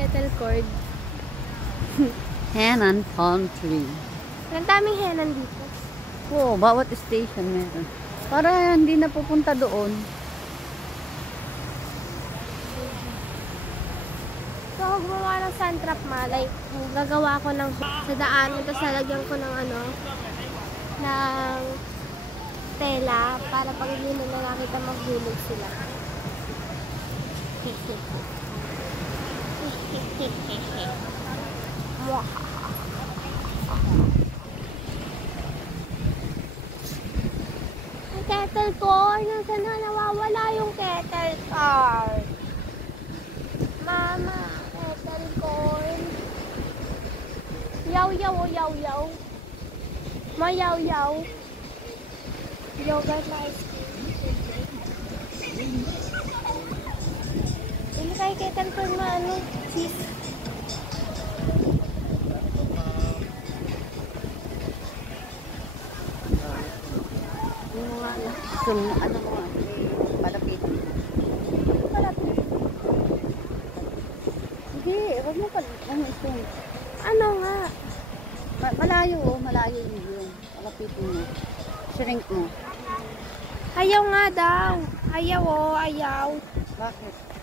kettle cord. Henan Country. Ang daming henan dito. Oo, bawat station meron. Para hindi na pupunta doon. So, gumawa ng sand trap malay. Gagawa ko ng sa daan. Tapos lalagyan ko ng ng tela para pag hindi na nakita maghulog sila. Ang kettle cord. Nasaan na nawawala yung kettle cord? Mama, kettle cord. Yaw yaw o yaw yaw. Mayaw yaw. Yogurt na ice cream. Hindi kayo kettle cord na cheese. Ano mo nga, palapit. Palapit. Hindi, wag mo pa. Ano nga? Malayo malayo yun. Palapitin mo. Shrink mo. Ayaw nga daw. Ayaw ayaw. Bakit?